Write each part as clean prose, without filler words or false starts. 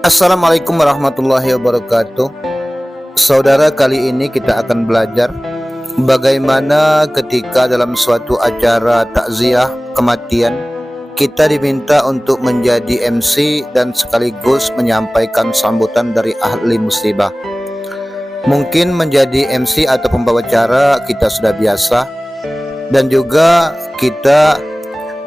Assalamualaikum warahmatullahi wabarakatuh. Saudara, kali ini kita akan belajar bagaimana ketika dalam suatu acara takziah kematian kita diminta untuk menjadi MC dan sekaligus menyampaikan sambutan dari ahli musibah. Mungkin menjadi MC atau pembawa acara kita sudah biasa, dan juga kita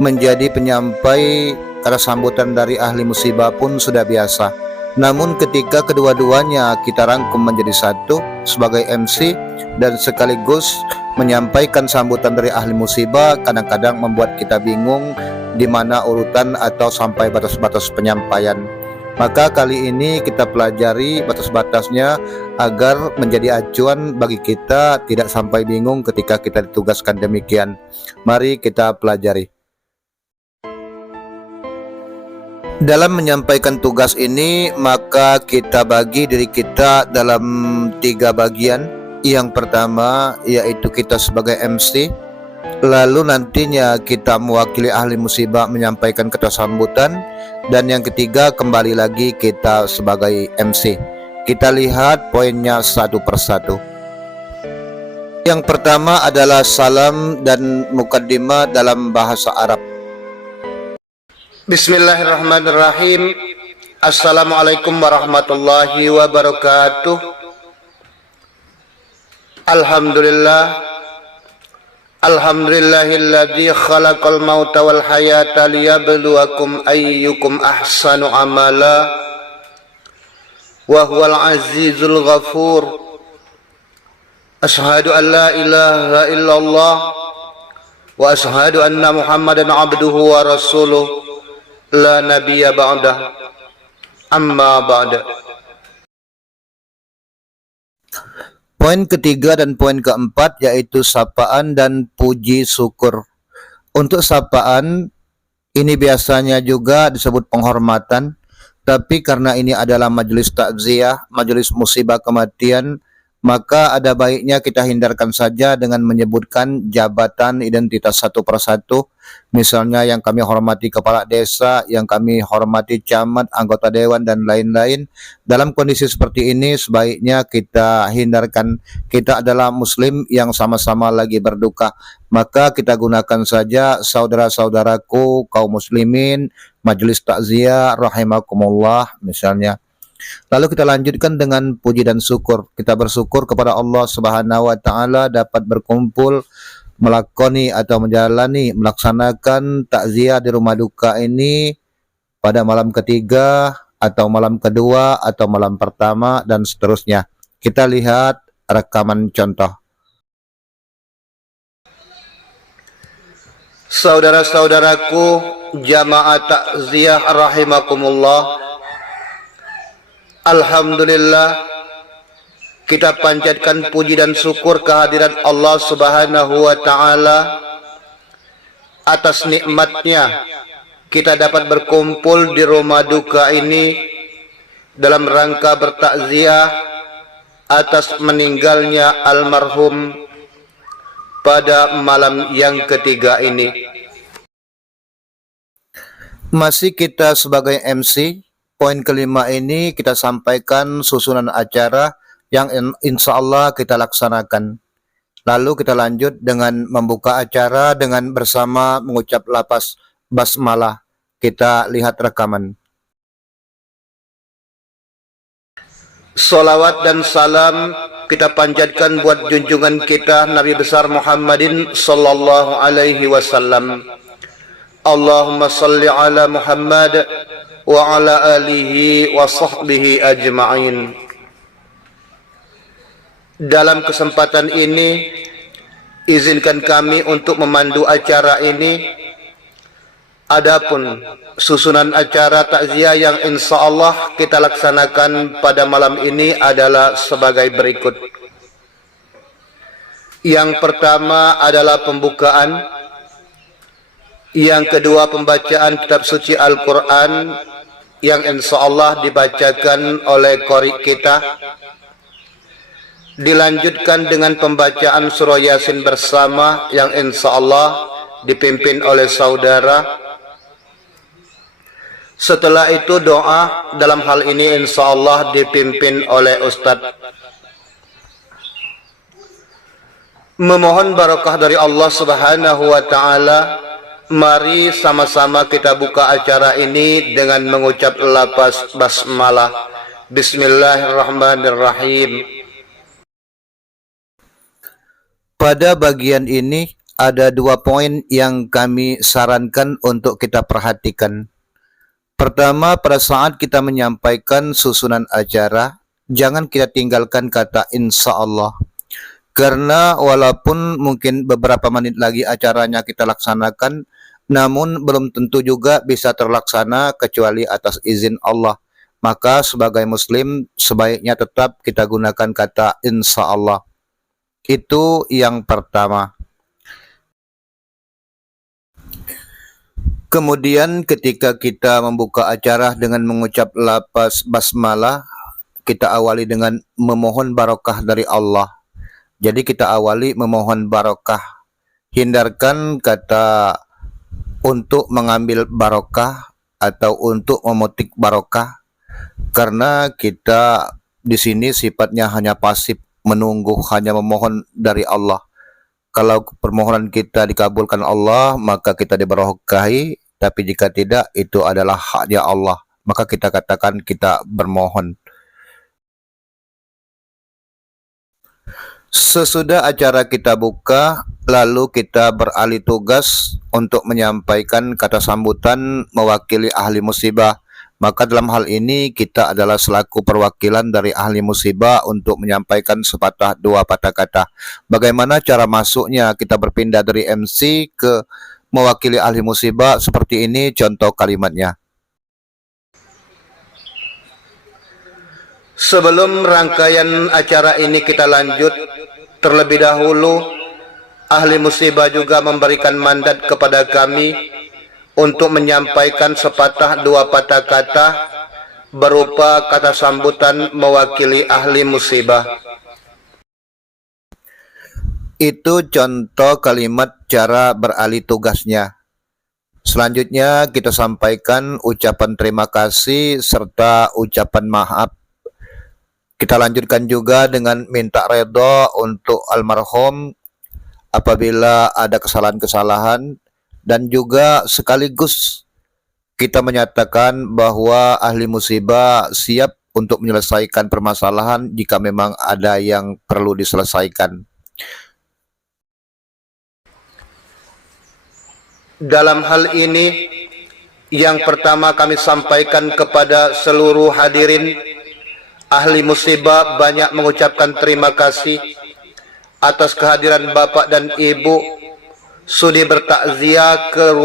menjadi penyampai kata sambutan dari ahli musibah pun sudah biasa. Namun ketika kedua-duanya kita rangkum menjadi satu sebagai MC dan sekaligus menyampaikan sambutan dari ahli musibah, kadang-kadang membuat kita bingung di mana urutan atau sampai batas-batas penyampaian. Maka kali ini kita pelajari batas-batasnya agar menjadi acuan bagi kita tidak sampai bingung ketika kita ditugaskan demikian. Mari kita pelajari. Dalam menyampaikan tugas ini, maka kita bagi diri kita dalam 3 bagian. Yang pertama yaitu kita sebagai MC, lalu nantinya kita mewakili ahli musibah menyampaikan kata sambutan, dan yang ketiga kembali lagi kita sebagai MC. Kita lihat poinnya satu persatu. Yang pertama adalah salam dan mukaddimah dalam bahasa Arab. Bismillahirrahmanirrahim. Assalamualaikum warahmatullahi wabarakatuh. Alhamdulillahilladzi khalaqal mauta wal hayata liyabluwakum ayyukum ahsanu amala wa huwal azizul ghafur. Asyhadu an la ilaha illallah wa asyhadu anna Muhammadan abduhu wa rasuluh la nabiyya ba'dah, amma ba'da. Poin ketiga dan poin keempat yaitu sapaan dan puji syukur. Untuk sapaan ini biasanya juga disebut penghormatan, tapi karena ini adalah majelis takziah, majelis musibah kematian, maka ada baiknya kita hindarkan saja dengan menyebutkan jabatan identitas satu persatu. Misalnya yang kami hormati kepala desa, yang kami hormati camat, anggota dewan, dan lain-lain. Dalam kondisi seperti ini sebaiknya kita hindarkan. Kita adalah muslim yang sama-sama lagi berduka, maka kita gunakan saja saudara-saudaraku kaum muslimin, majelis takziah rahimakumullah misalnya. Lalu kita lanjutkan dengan puji dan syukur. Kita bersyukur kepada Allah Subhanahu wa taala dapat berkumpul melakoni atau melaksanakan takziah di rumah duka ini pada malam ketiga atau malam kedua atau malam pertama dan seterusnya. Kita lihat rekaman contoh. Saudara-saudaraku jamaah takziah rahimakumullah, alhamdulillah, kita panjatkan puji dan syukur kehadiran Allah Subhanahu wa taala atas nikmatnya kita dapat berkumpul di rumah duka ini dalam rangka bertakziah atas meninggalnya almarhum pada malam yang ketiga ini. Masih kita sebagai MC. Poin kelima ini kita sampaikan susunan acara yang insya Allah kita laksanakan. Lalu kita lanjut dengan membuka acara dengan bersama mengucap lafaz basmalah. Kita lihat rekaman. Salawat dan salam kita panjatkan buat junjungan kita Nabi besar Muhammadin sallallahu alaihi wasallam. Allahumma salli ala Muhammad wa ala alihi wa sahbihi ajma'in. Dalam kesempatan ini izinkan kami untuk memandu acara ini. Adapun susunan acara takziah yang insya Allah kita laksanakan pada malam ini adalah sebagai berikut. Yang pertama adalah pembukaan, yang kedua pembacaan kitab suci Al-Quran yang insya Allah dibacakan oleh qori kita. Dilanjutkan dengan pembacaan surah Yasin bersama yang insya Allah dipimpin oleh saudara. Setelah itu doa, dalam hal ini insya Allah dipimpin oleh Ustadz. Memohon barakah dari Allah Subhanahu wa Ta'ala. Mari sama-sama kita buka acara ini dengan mengucap lafaz basmalah. Bismillahirrahmanirrahim. Pada bagian ini ada 2 poin yang kami sarankan untuk kita perhatikan. Pertama, pada saat kita menyampaikan susunan acara, jangan kita tinggalkan kata insya Allah. Karena walaupun mungkin beberapa menit lagi acaranya kita laksanakan, namun belum tentu juga bisa terlaksana kecuali atas izin Allah. Maka sebagai muslim sebaiknya tetap kita gunakan kata insya Allah. Itu yang pertama. Kemudian ketika kita membuka acara dengan mengucap lafaz basmalah, kita awali dengan memohon barokah dari Allah. Jadi kita awali memohon barokah. Hindarkan kata untuk mengambil barokah atau untuk memetik barokah, karena kita di sini sifatnya hanya pasif, menunggu, hanya memohon dari Allah. Kalau permohonan kita dikabulkan Allah, maka kita diberkahi. Tapi jika tidak, itu adalah haknya Allah. Maka kita katakan kita bermohon. Sesudah acara kita buka, lalu kita beralih tugas untuk menyampaikan kata sambutan mewakili ahli musibah. Maka dalam hal ini kita adalah selaku perwakilan dari ahli musibah untuk menyampaikan sepatah dua patah kata. Bagaimana cara masuknya? Kita berpindah dari MC ke mewakili ahli musibah seperti ini contoh kalimatnya. Sebelum rangkaian acara ini kita lanjut, terlebih dahulu ahli musibah juga memberikan mandat kepada kami untuk menyampaikan sepatah dua patah kata berupa kata sambutan mewakili ahli musibah. Itu contoh kalimat cara beralih tugasnya. Selanjutnya kita sampaikan ucapan terima kasih serta ucapan maaf. Kita lanjutkan juga dengan minta redha untuk almarhum apabila ada kesalahan-kesalahan, dan juga sekaligus kita menyatakan bahwa ahli musibah siap untuk menyelesaikan permasalahan jika memang ada yang perlu diselesaikan. Dalam hal ini, yang pertama kami sampaikan kepada seluruh hadirin, ahli musibah banyak mengucapkan terima kasih atas kehadiran Bapak dan Ibu sudi bertakziah ke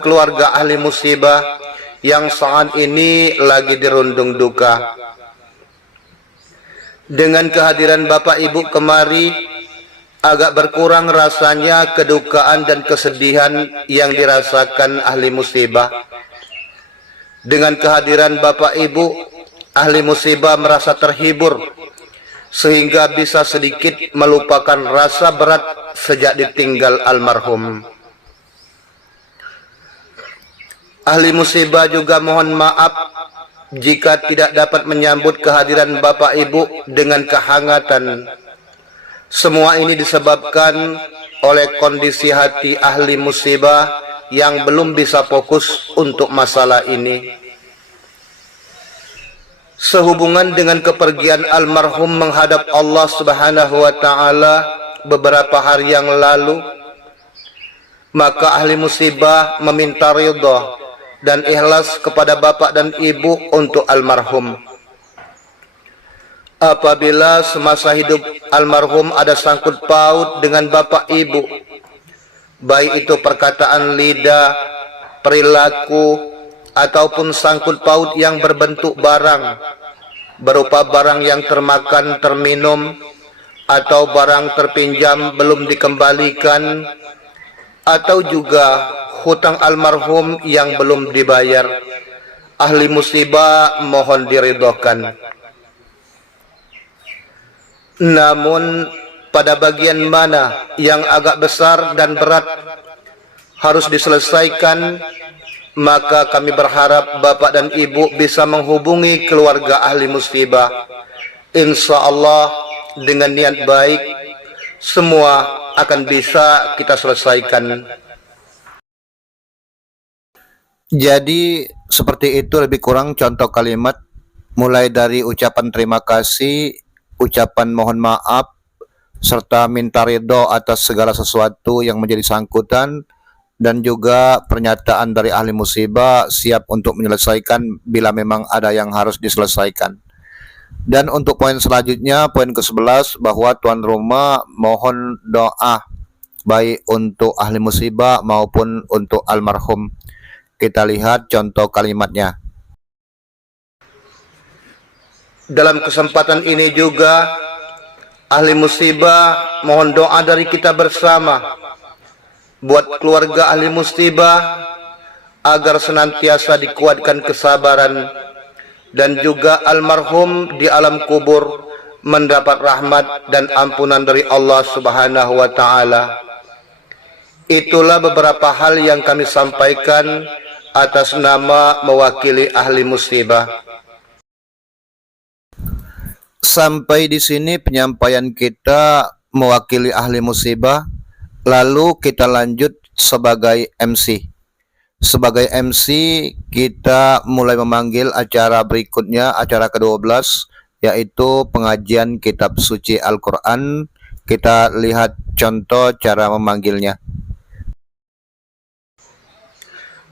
keluarga ahli musibah yang saat ini lagi dirundung duka. Dengan kehadiran Bapak Ibu kemari, agak berkurang rasanya kedukaan dan kesedihan yang dirasakan ahli musibah. Dengan kehadiran Bapak Ibu, ahli musibah merasa terhibur sehingga bisa sedikit melupakan rasa berat sejak ditinggal almarhum. Ahli musibah juga mohon maaf jika tidak dapat menyambut kehadiran Bapak Ibu dengan kehangatan. Semua ini disebabkan oleh kondisi hati ahli musibah yang belum bisa fokus untuk masalah ini. Sehubungan dengan kepergian almarhum menghadap Allah Subhanahu wa Ta'ala beberapa hari yang lalu, maka ahli musibah meminta ridha dan ikhlas kepada Bapak dan Ibu untuk almarhum. Apabila semasa hidup almarhum ada sangkut paut dengan Bapak Ibu, baik itu perkataan lidah, perilaku, ataupun sangkut paut yang berbentuk barang, berupa barang yang termakan, terminum, atau barang terpinjam belum dikembalikan, atau juga hutang almarhum yang belum dibayar, ahli musibah mohon diridhokan. Namun pada bagian mana yang agak besar dan berat harus diselesaikan, maka kami berharap Bapak dan Ibu bisa menghubungi keluarga ahli musibah. Insya Allah dengan niat baik semua akan bisa kita selesaikan. Jadi seperti itu lebih kurang contoh kalimat, mulai dari ucapan terima kasih, ucapan mohon maaf, serta minta ridho atas segala sesuatu yang menjadi sangkutan, dan juga pernyataan dari ahli musibah siap untuk menyelesaikan bila memang ada yang harus diselesaikan. Dan untuk poin selanjutnya, poin ke-11, bahwa tuan rumah mohon doa baik untuk ahli musibah maupun untuk almarhum. Kita lihat contoh kalimatnya. Dalam kesempatan ini juga ahli musibah mohon doa dari kita bersama buat keluarga ahli musibah agar senantiasa dikuatkan kesabaran, dan juga almarhum di alam kubur mendapat rahmat dan ampunan dari Allah Subhanahu wa taala. Itulah beberapa hal yang kami sampaikan atas nama mewakili ahli musibah. Sampai di sini penyampaian kita mewakili ahli musibah. Lalu kita lanjut sebagai MC. Sebagai MC kita mulai memanggil acara berikutnya, acara ke-12, yaitu pengajian kitab suci Al-Quran. Kita lihat contoh cara memanggilnya.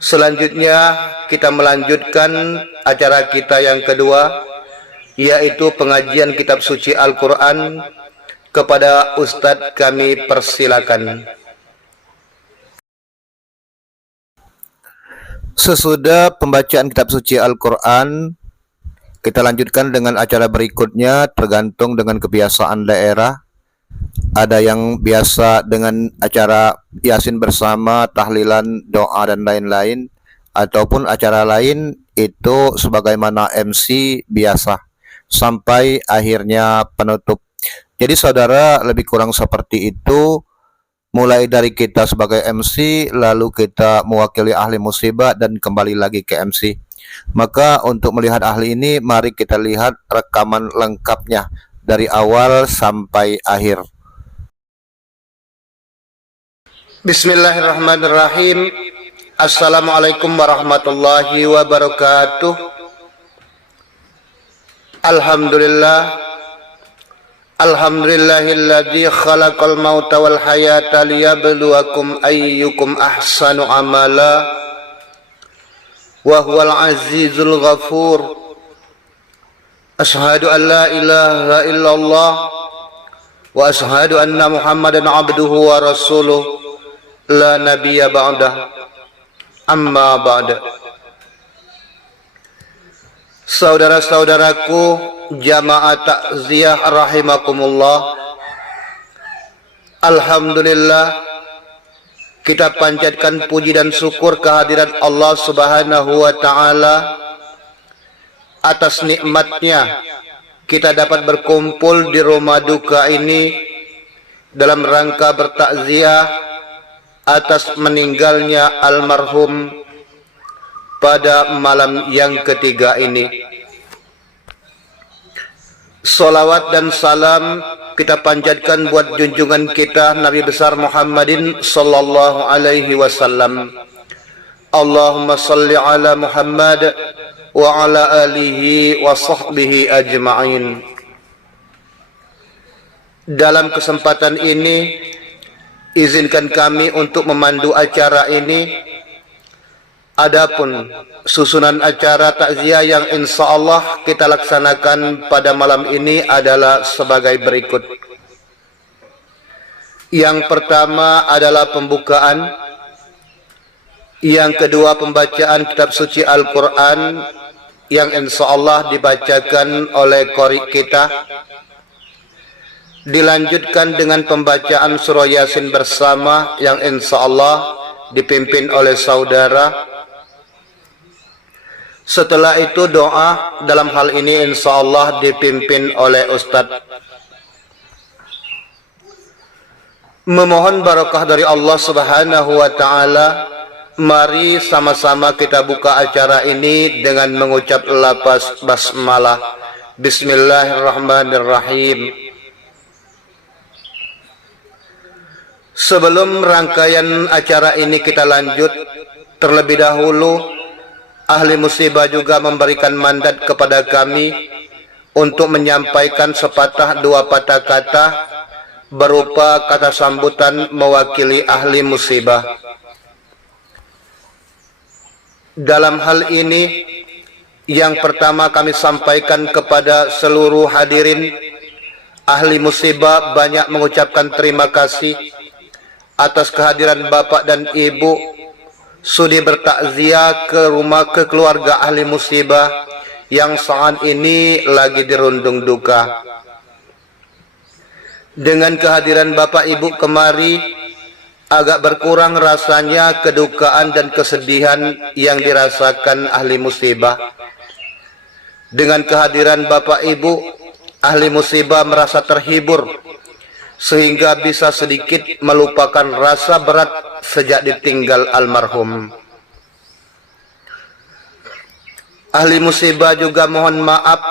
Selanjutnya kita melanjutkan acara kita yang kedua, yaitu pengajian kitab suci Al-Quran. Kepada Ustadz kami persilakan. Sesudah pembacaan kitab suci Al-Quran, kita lanjutkan dengan acara berikutnya tergantung dengan kebiasaan daerah. Ada yang biasa dengan acara yasin bersama, tahlilan, doa, dan lain-lain. Ataupun acara lain itu sebagaimana MC biasa, sampai akhirnya penutup. Jadi saudara, lebih kurang seperti itu, mulai dari kita sebagai MC, lalu kita mewakili ahli musibah, dan kembali lagi ke MC. Maka untuk melihat ahli ini, mari kita lihat rekaman lengkapnya dari awal sampai akhir. Bismillahirrahmanirrahim. Assalamualaikum warahmatullahi wabarakatuh. Alhamdulillah. Alhamdulillahilladzi khalaqal mauta wal hayata liyabluwakum ayyukum ahsanu amala wa huwal azizul ghafur. Ashhadu an la ilaha illallah wa ashhadu anna Muhammadan abduhu wa rasuluh la nabiyya ba'dah. Amma ba'da. Saudara-saudaraku jamaah takziah rahimakumullah, alhamdulillah kita panjatkan puji dan syukur kehadiran Allah Subhanahu wa taala atas nikmatnya kita dapat berkumpul di rumah duka ini dalam rangka bertakziah atas meninggalnya almarhum pada malam yang ketiga ini. Salawat dan salam kita panjatkan buat junjungan kita Nabi besar Muhammadin sallallahu alaihi wasallam. Allahumma salli ala Muhammad wa ala alihi wa sahbihi ajma'in. Dalam kesempatan ini, izinkan kami untuk memandu acara ini. Adapun susunan acara takziah yang insya Allah kita laksanakan pada malam ini adalah sebagai berikut. Yang pertama adalah pembukaan. Yang kedua pembacaan kitab suci Al-Quran yang insya Allah dibacakan oleh qori kita. Dilanjutkan dengan pembacaan surah Yasin bersama yang insya Allah dipimpin oleh saudara. Setelah itu doa, dalam hal ini insya Allah dipimpin oleh Ustadz. Memohon barakah dari Allah Subhanahu wa ta'ala, Mari sama-sama kita buka acara ini dengan mengucap lafaz basmalah. Bismillahirrahmanirrahim. Sebelum rangkaian acara ini kita lanjut, terlebih dahulu ahli musibah juga memberikan mandat kepada kami untuk menyampaikan sepatah dua patah kata berupa kata sambutan mewakili ahli musibah. Dalam hal ini, yang pertama kami sampaikan kepada seluruh hadirin ahli musibah banyak mengucapkan terima kasih atas kehadiran Bapak dan Ibu sudi bertakziah ke keluarga ahli musibah yang saat ini lagi dirundung duka. Dengan kehadiran Bapak Ibu kemari, agak berkurang rasanya kedukaan dan kesedihan yang dirasakan ahli musibah. Dengan kehadiran Bapak Ibu, ahli musibah merasa terhibur, sehingga bisa sedikit melupakan rasa berat sejak ditinggal almarhum. Ahli musibah juga mohon maaf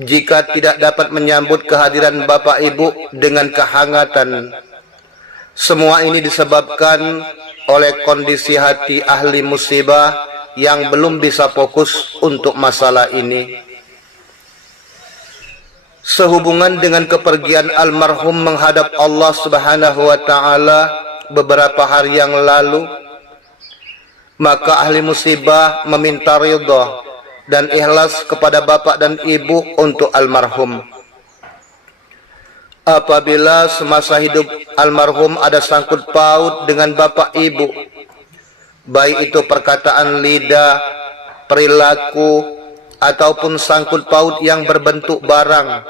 jika tidak dapat menyambut kehadiran Bapak Ibu dengan kehangatan. Semua ini disebabkan oleh kondisi hati ahli musibah yang belum bisa fokus untuk masalah ini. Sehubungan dengan kepergian almarhum menghadap Allah Subhanahu wa taala beberapa hari yang lalu, maka ahli musibah meminta ridha dan ikhlas kepada Bapak dan Ibu untuk almarhum. Apabila semasa hidup almarhum ada sangkut paut dengan Bapak Ibu, baik itu perkataan lidah, perilaku, ataupun sangkut paut yang berbentuk barang,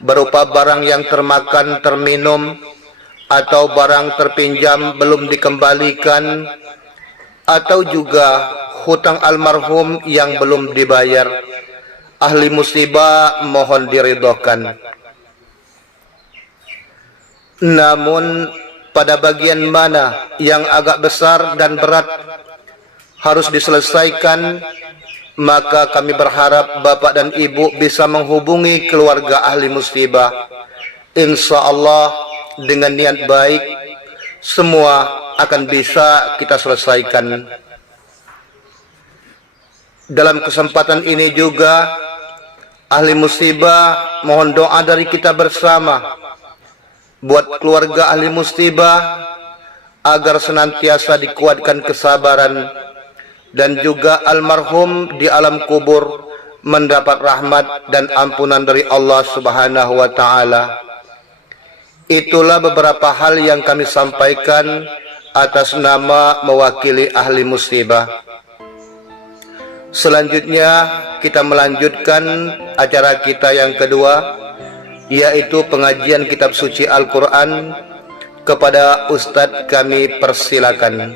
berupa barang yang termakan, terminum, atau barang terpinjam belum dikembalikan, atau juga hutang almarhum yang belum dibayar, ahli musibah mohon diridhokan. Namun pada bagian mana yang agak besar dan berat harus diselesaikan, maka kami berharap Bapak dan Ibu bisa menghubungi keluarga ahli musibah. Insya Allah dengan niat baik semua akan bisa kita selesaikan. Dalam kesempatan ini juga ahli musibah mohon doa dari kita bersama buat keluarga ahli musibah agar senantiasa dikuatkan kesabaran, dan juga almarhum di alam kubur mendapat rahmat dan ampunan dari Allah Subhanahu wa taala. Itulah beberapa hal yang kami sampaikan atas nama mewakili ahli musibah. Selanjutnya kita melanjutkan acara kita yang kedua, yaitu pengajian kitab suci Al-Quran. Kepada Ustadz kami persilakan.